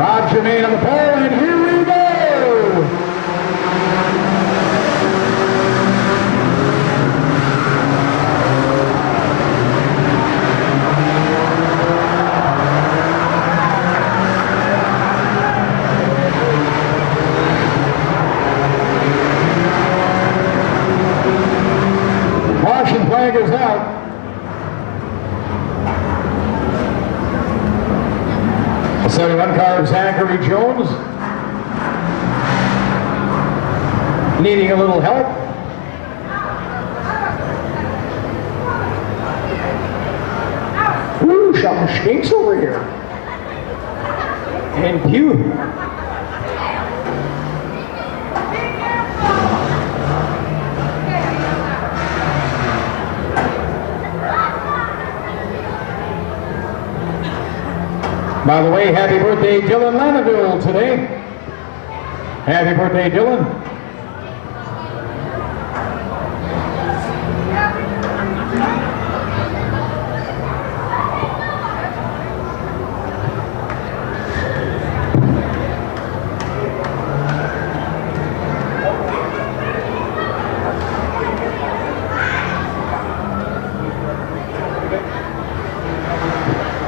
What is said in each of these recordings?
Rob Germain on the pole, and here we go! Caution flag is out. The 71 car of Zachary Jones needing a little help. Ooh, something stinks over here. And pew. By the way, happy birthday, Dylan Lanaville, today. Happy birthday, Dylan.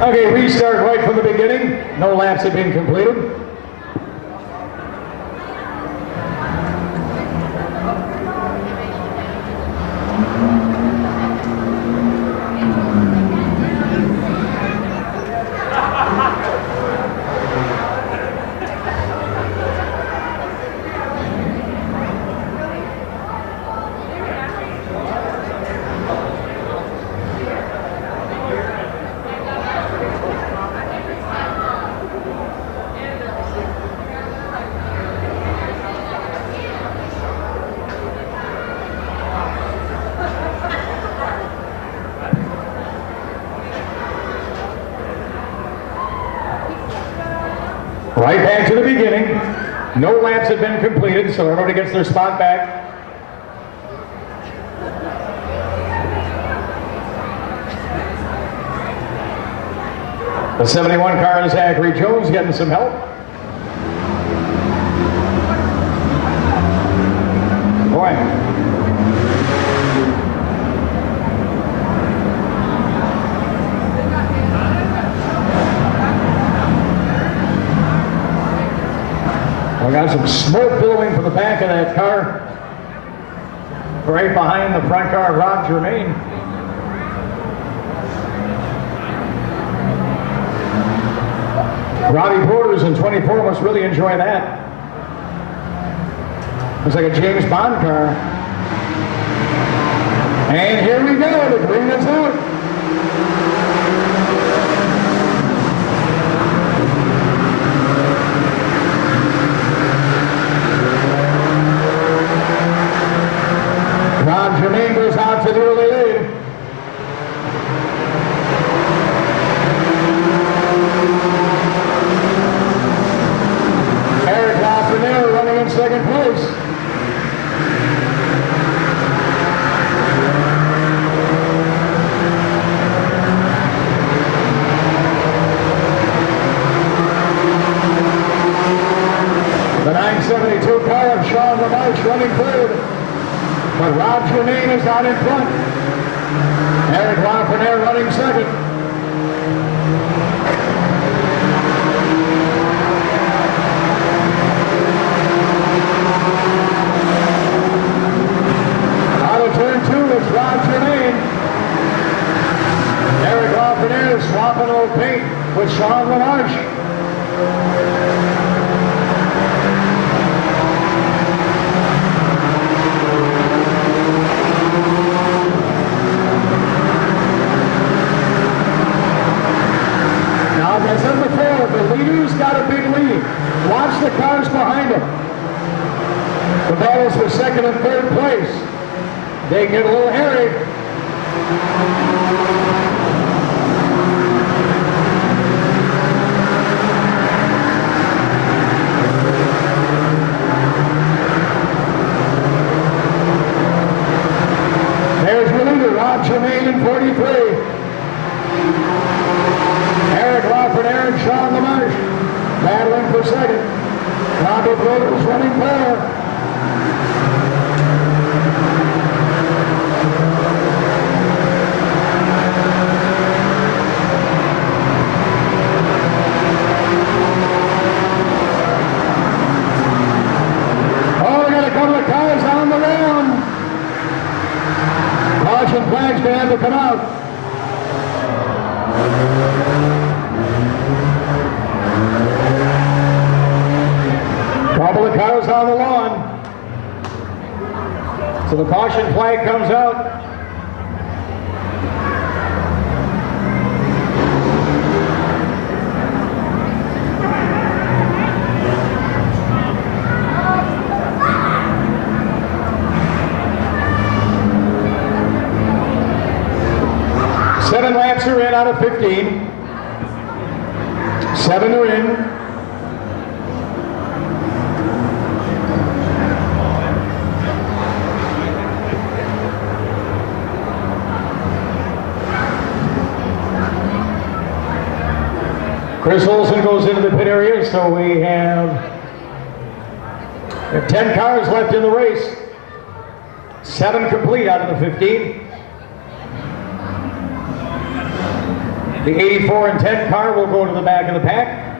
Okay, restart right from the beginning. No laps have been completed. Right back to the beginning. No laps have been completed, so everybody gets their spot back. The 71 car is Zachary Jones getting some help. Boy. We got some smoke billowing from the back of that car, right behind the front car of Rob Germain. Robbie Borders in 24 must really enjoy that. Looks like a James Bond car. And here we go, the green is out. Rob Germain goes out to the early lead. Eric Lafreniere running in second place. The 972 car of Sean LaMarche running third. But Rob Germain is out in front. Eric Lafreniere running second. Out of turn two, it's Rob Germain. Eric Lafreniere swapping old paint with Sean LaMarche. As I said before, the leader's got a big lead. Watch the cars behind him. The battles for second and third place. They get a little hairy. There's your leader, Rob Germain in 43. Eric Lafreniere and Sean LaMarche battling for second. Robbie Brothers running third. Flags to have to come out. Couple of cars on the lawn. So the caution flag comes out. Seven laps are in out of 15. 7 are in. Chris Olson goes into the pit area, so we have 10 cars left in the race. 7 complete out of the 15. The 84 and 10 car will go to the back of the pack.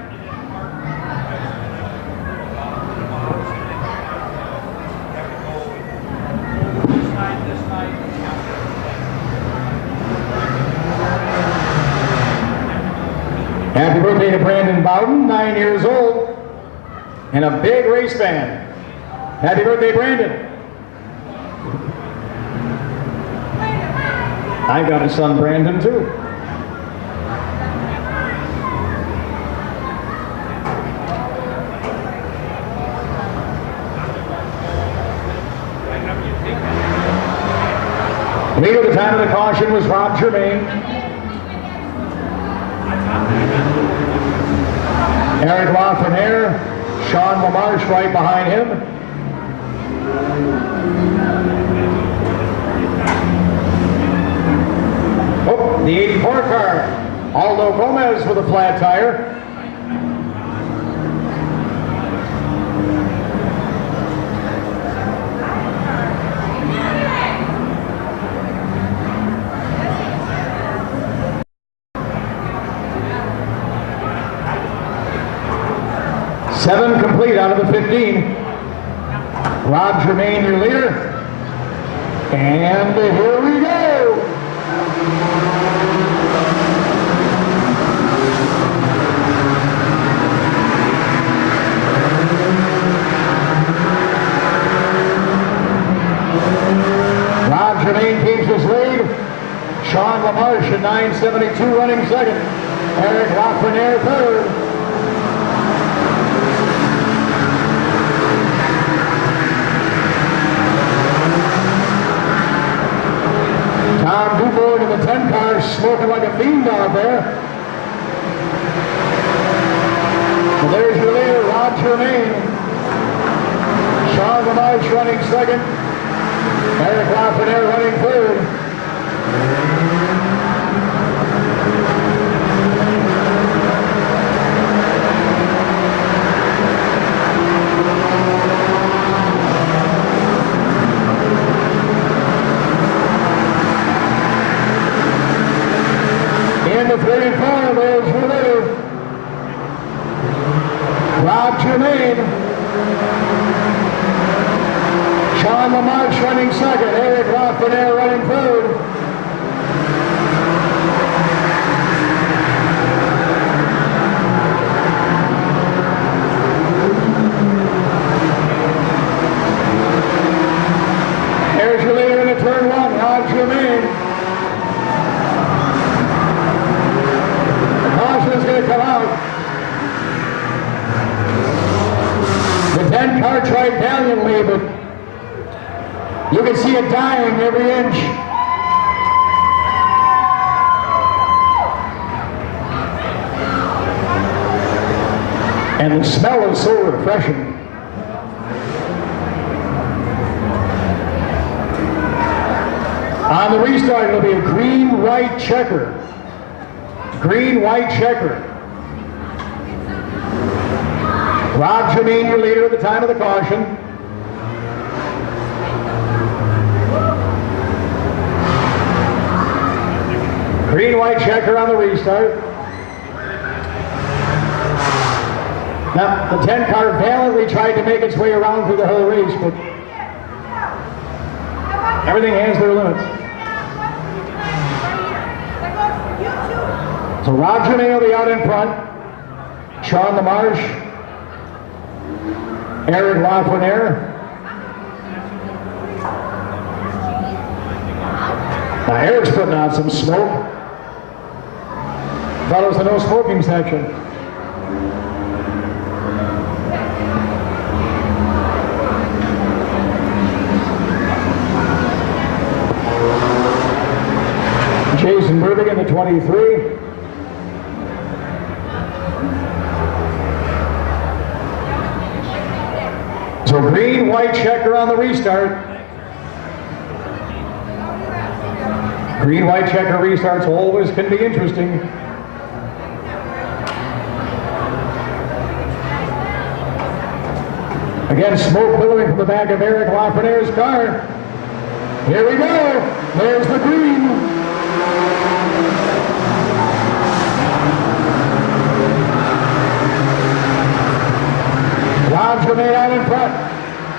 Happy birthday to Brandon Bowden, 9 years old, and a big race fan. Happy birthday, Brandon. I've got a son, Brandon, too. Leader at the time of the caution was Rob Germain. Eric Lafreniere, Sean LaMarche right behind him. Oh, the 84 car, Aldo Gomez with a flat tire. Seven complete out of the 15. Rob Germain, your leader. And here we go. Rob Germain keeps his lead. Sean LaMarche at 9:72 running second. Eric Lafreniere third. Tom Dubourg in the 10 car smoking like a fiend out there. So there's your leader, Rob Germain. Sean LaMarche running second. Eric Lafreniere running third. In the 34, there's your leader, Rob Germain. Sean LaMarche running second. Eric Lafreniere running third. There's your leader in the turn one, Rob Germain. Is going to come out. The 10 car tried valiantly, but you can see it dying every inch. And the smell is so refreshing. On the restart, it'll be a green-white checker. Green-white checker. Rob Jameen, your leader at the time of the caution. Green, white checker on the restart. Now, the 10 car valiantly tried to make its way around through the whole race, but everything has their limits. So Roger Mayo will be out in front. Sean LaMarche, Eric Lafreniere. Now Eric's putting out some smoke. Thought it was the no smoking section. Jason Burbig in the 23. So green, white checker on the restart. Green, white checker restarts always can be interesting. Again, smoke billowing from the back of Eric Lafreniere's car. Here we go. There's the green. Rob Jameen out in front.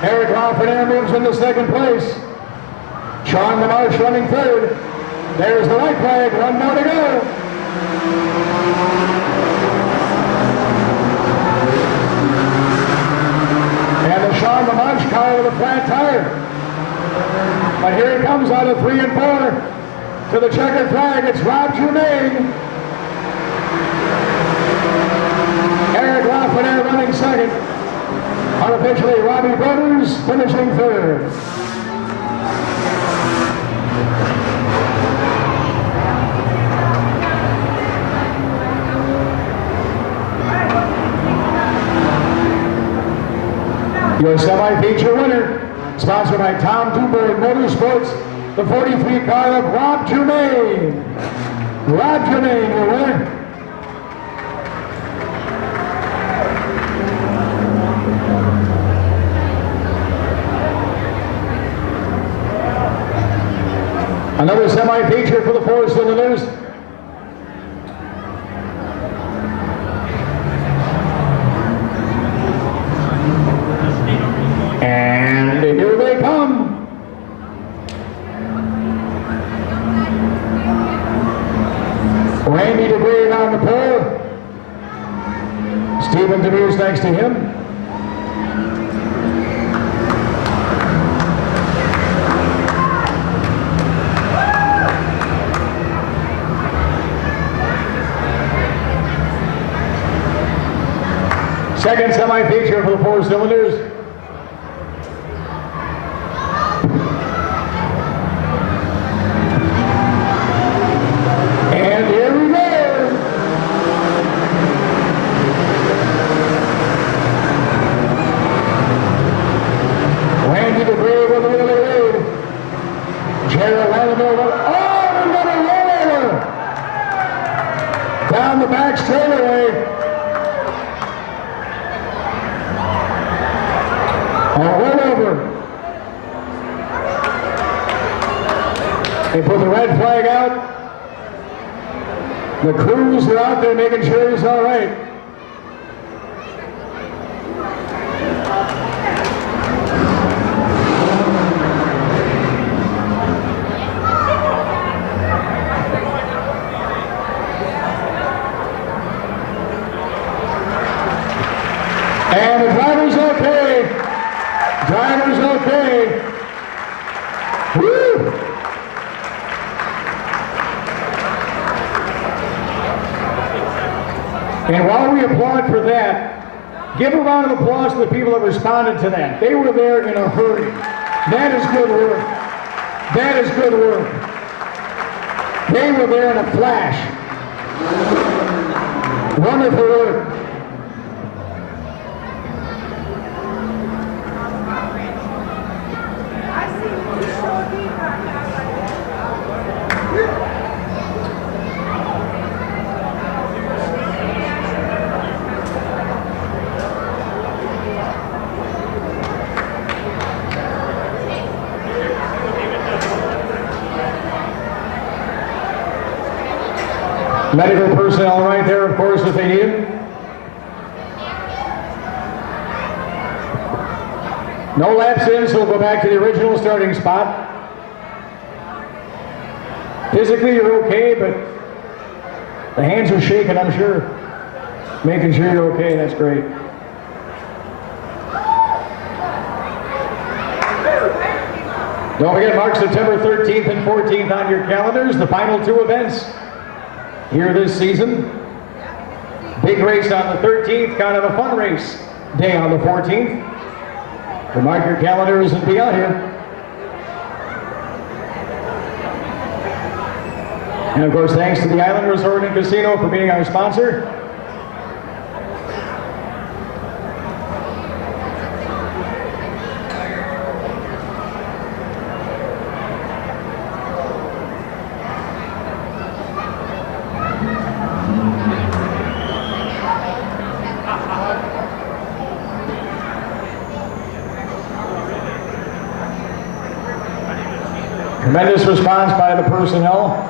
Eric Lafreniere moves into second place. Sean LaMarche running third. There's the white flag. One more to go. And the Sean LaMarche car with a flat tire. But here it comes out of 3 and 4 to the checkered flag. It's Rob Jameen. Eric Lafreniere running second. Unofficially, Robbie Brothers finishing third. Your semi-feature winner, sponsored by Tom Duberg Motorsports, the 43 car of Rob Jameen. Rob Jameen, your winner. Another semi-feature for the 4 cylinders. And here they come. Randy DeGrave on the pole. Stephen DeMears next to him. Second semi-feature for the 4 cylinders. And here we go. Randy DeGrave with a little lead. Gerald Latimer with, and got a rollover. Down the back straightaway. A rollover. They put the red flag out. The crews are out there making sure he's all right. And the driver's okay. Driver's okay. Woo! And while we applaud for that, give a round of applause to the people that responded to that. They were there in a hurry. That is good work. That is good work. They were there in a flash. Wonderful work. Medical personnel right there, of course, if they need it. No laps in, so we'll go back to the original starting spot. Physically, you're okay, but the hands are shaking, I'm sure. Making sure you're okay, that's great. Don't forget, mark September 13th and 14th on your calendars, the final two events here this season. Big race on the 13th, kind of a fun race day on the 14th. So mark your calendars and be out here. And of course, thanks to the Island Resort and Casino for being our sponsor. Tremendous response by the personnel.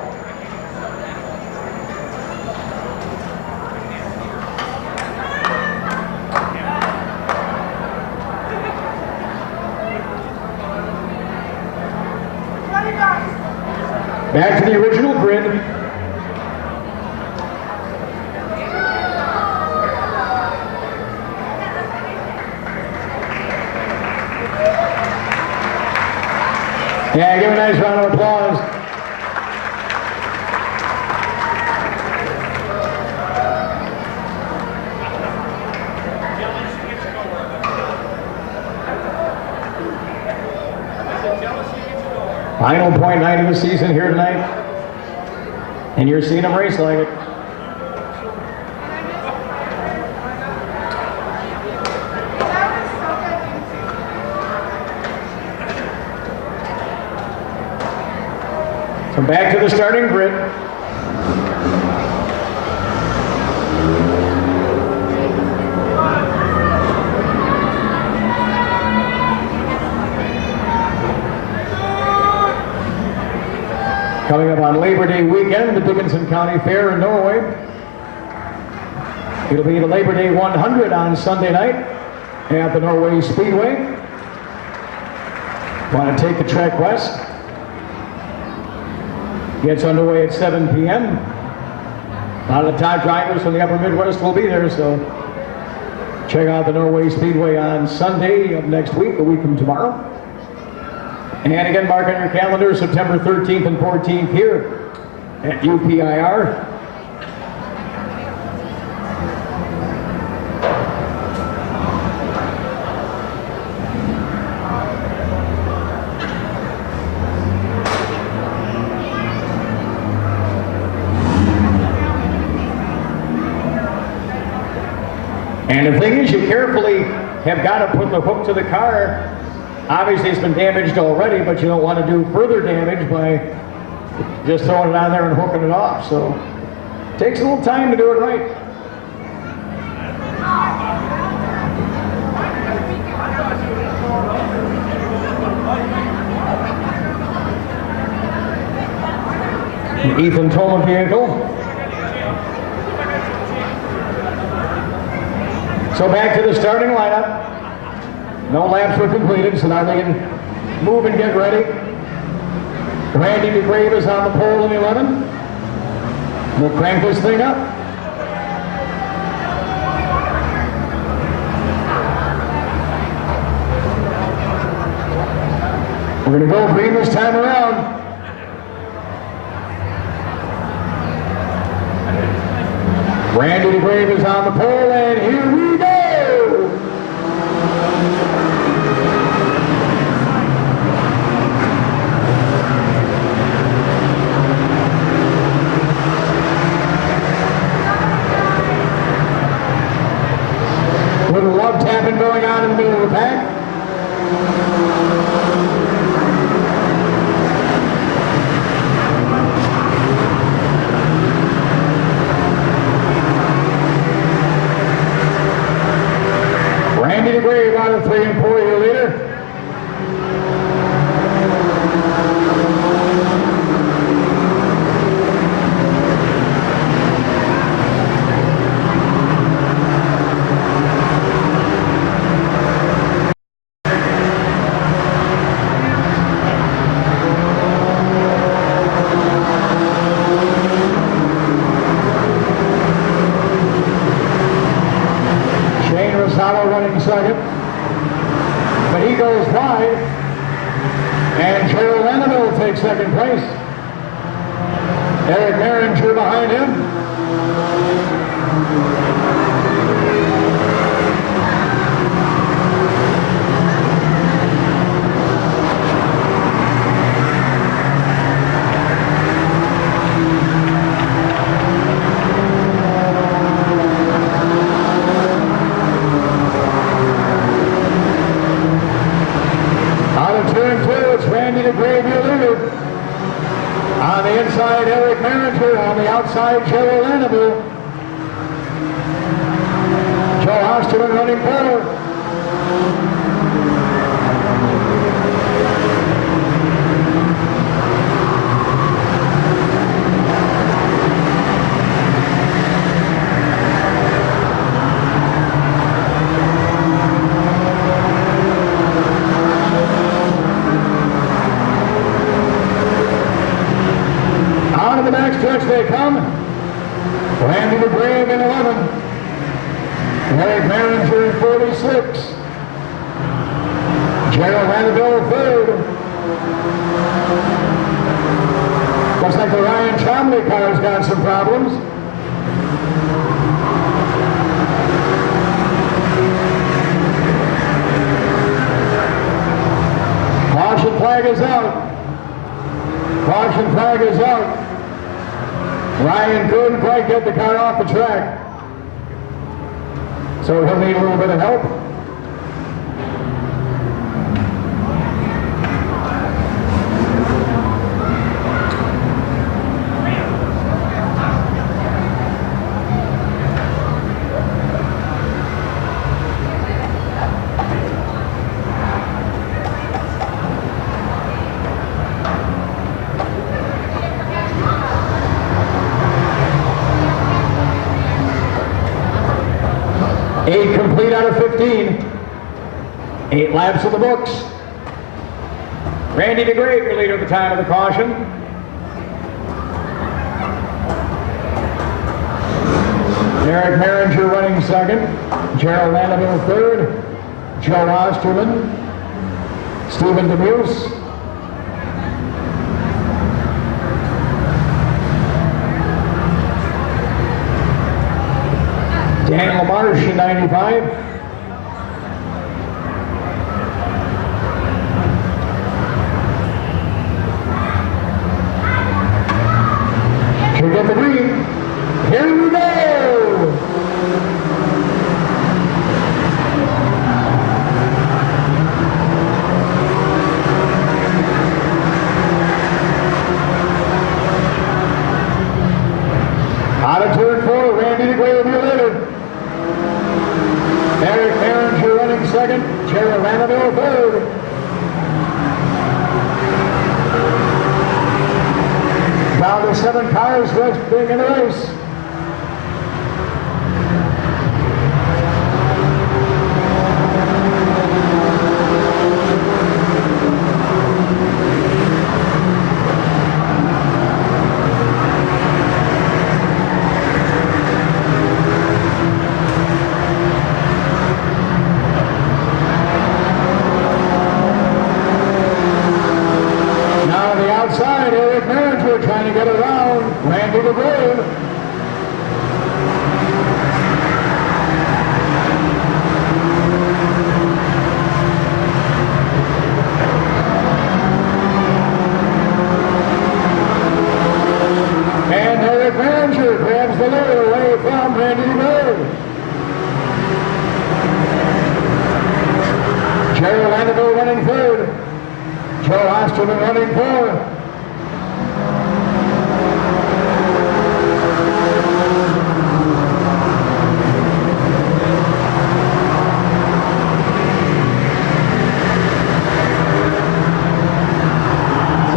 Back to the original grid. Yeah, give a nice round of applause. Final point night of the season here tonight, and you're seeing them race like it. So back to the starting grid. Coming up on Labor Day weekend, the Dickinson County Fair in Norway. It'll be the Labor Day 100 on Sunday night at the Norway Speedway. Want to take the track west? Gets underway at 7 p.m. A lot of the top drivers from the upper Midwest will be there, so check out the Norway Speedway on Sunday of next week, a week from tomorrow. And again, mark on your calendar September 13th and 14th here at UPIR. And the thing is, you carefully have got to put the hook to the car. Obviously, it's been damaged already, but you don't want to do further damage by just throwing it on there and hooking it off. So it takes a little time to do it right. The Ethan Tolan vehicle. So back to the starting lineup. No laps were completed, so now they can move and get ready. Randy DeGrave is on the pole in 11. We'll crank this thing up. We're going to go green this time around. Randy DeGrave is on the pole, and here we go! Little love tapping going on in the middle of the pack. Randy DeGrave out of 3 and 4 year leader. Gonzalo running second. But he goes wide. And Gerald Annabelle takes second place. Eric Maringer behind him. On the inside, Eric Maringer. On the outside, Gerald Annabelle. Joe Osterman running forward. Stretch they come. Randy DeGrave in 11. Eric Maringer in 46. Gerald Annabelle third. Looks like the Ryan Chomley car's got some problems. Caution flag is out. Caution flag is out. Ryan couldn't quite get the car off the track, so he'll need a little bit of help. Eight complete out of 15. 8 laps in the books. Randy DeGrave, your leader at the time of the caution. Eric Maringer running second. Gerald Annabelle third. Joe Osterman. Stephen DeMuse. Dan LaMarche in 95. Should get the green. Here we go! Out of turn 4, Randy DeGrave, your leader. Eric Maringer running second. Gerald Annabelle third. Down to 7 cars left being in the race. Outside, Eric Maringer trying to get around Randy DeGrave. And Eric Maringer grabs the lead away from Randy DeGrave. Gerald Annabelle running third. Joe Osterman running fourth.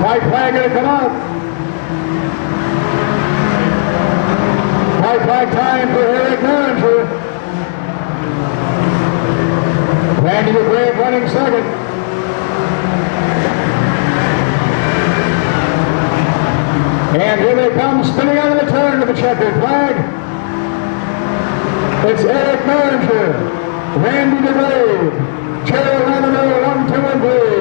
White flag going to come out. White flag time for Eric Maringer. Randy DeGrave running second. And here they come, spinning out of the turn to the checkered flag. It's Eric Maringer. Randy DeBrave, Carolina 1, 2, and 3.